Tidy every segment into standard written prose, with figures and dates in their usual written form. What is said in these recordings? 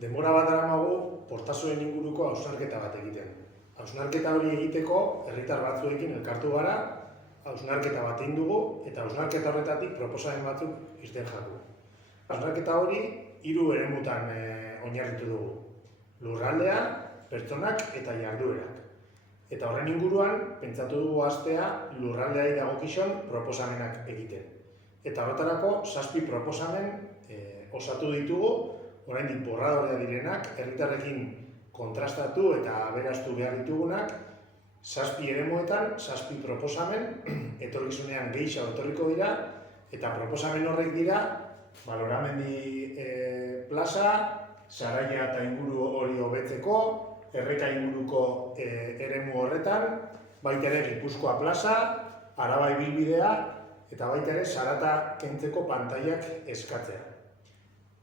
Denbora bat daramagu portazoen inguruko hausnarketa bat egiten. Hausnarketa hori egiteko herritar batzuekin elkartu gara, hausnarketa bat egin dugu eta hausnarketa horretatik proposamen batzuk irten jaku. Hausnarketa hori 3 eremutan oinarritu dugu. Lurraldea, pertsonak eta jarduerak. Eta horren inguruan, pentsatu dugu hastea lurraldeari dagokizon proposamenak egiten. Eta horretarako 7 proposamen osatu ditugu, oraindik borradorea direnak, herritarrekin kontrastatu eta aberastu behar ditugunak, 7 eremuetan, 7 proposamen, etorkizunean gehiago etorriko dira, eta proposamen horrek dira, Baloramendi plaza, Saraia eta inguru hori hobetzeko, Erreka inguruko eremu horretan, baita ere Gipuzkoa plaza, Araba ibilbidea, eta baita ere Zarata kentzeko pantailak eskatzea.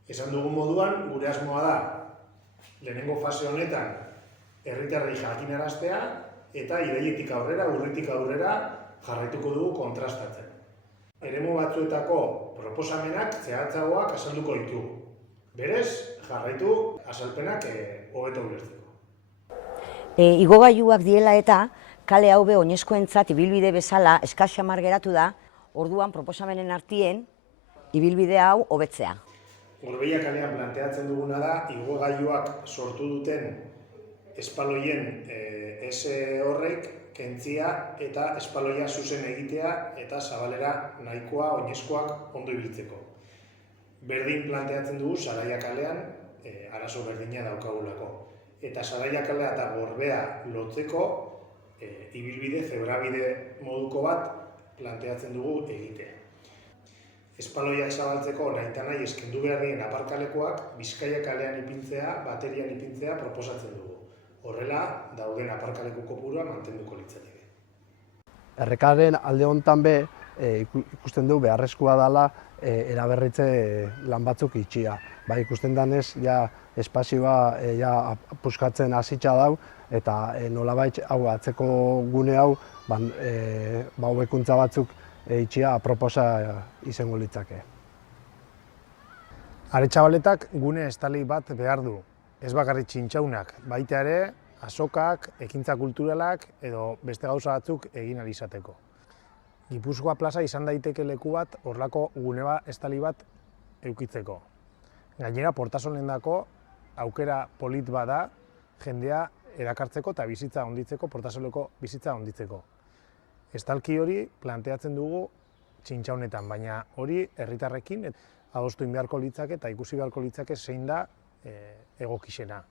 Esan dugun moduan, gure asmoa da, lehenengo fase honetan, herritarrei jakinaraztea, eta irailetik aurrera, urritik aurrera, jarraituko dugu kontrastatzen. Eremu batzuetako proposamenak zehatzagoak azalduko ditugu. Berez, jarraitu azalpenak hobeto ulertzeko. Igogailuak diela eta kale hau be oinezkoentzat ibilbide bezala eskas xamar geratu da, orduan proposamenen artien ibilbide hau hobetzea. Gorbeia kalean planteatzen duguna da, igogailuak sortu duten espaloien horrek kentzia eta espaloia zuzen egitea eta zabalera nahikoa oinezkoak ondo ibiltzeko. Berdin planteatzen dugu Saraia kalean, arazo berdina daukagulako. Eta Saraia kalea eta Gorbea lotzeko ibilbide, zebrabide moduko bat planteatzen dugu egitea. Espaloiak zabaltzeko nahitanahi eskendu behar dien aparkalekuak Bizkaia kalean ipintzea, baterian ipintzea proposatzen dugu. Horrela, dauden aparkaleku kopurua mantenduko litzateke. Errekaren alde honetan be, ikusten du beharrezkoa dela eraberritze lan batzuk itxia. Ba, ikusten danez, espazioa puskatzen hasitza dau, eta nolabait hau atzeko gune hau, hobekuntza batzuk itxia aproposa izango litzake. Aretxabaletak gune estali bat behar du. Ez bakarrik txintxaunak, baita ere, azokak, ekintza kulturalak edo beste gauza batzuk egin ahal izateko. Gipuzkoa plaza izan daiteke leku bat, horlako gune estali bat edukitzeko. Gainera, Portasolendako aukera polit bada jendea erakartzeko eta bizitza onditzeko, Portasoleko bizitza onditzeko. Estalki hori planteatzen dugu txintxaunetan, baina hori herritarrekin adostu beharko litzake eta ikusi beharko litzake zein da egokixena.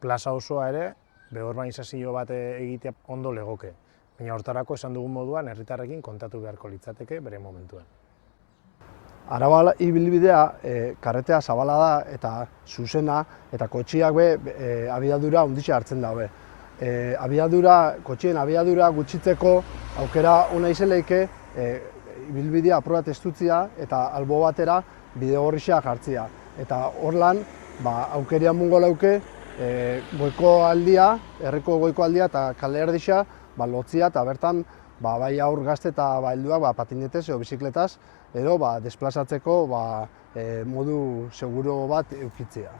Plaza osoa ere, urbanizazio bat egitea ondo legoke. Baina hortarako esan dugun moduan herritarrekin kontatu beharko litzateke bere momentuan. Araba ibilbidea karretea zabala da eta zuzena eta kotxiak abiadura onditxe hartzen daue. Kotxien abiadura gutxitzeko aukera ona izeleike ibilbidea aprobat estutzia eta albo batera bide gorrixea jartzia. Eta horlan, aukeria mungo lauke herriko goiko aldia eta kale erdixa lotzia eta bertan bai aur gazte eta helduak patinetez edo bizikletaz edo desplazatzeko modu seguro bat edukitzea.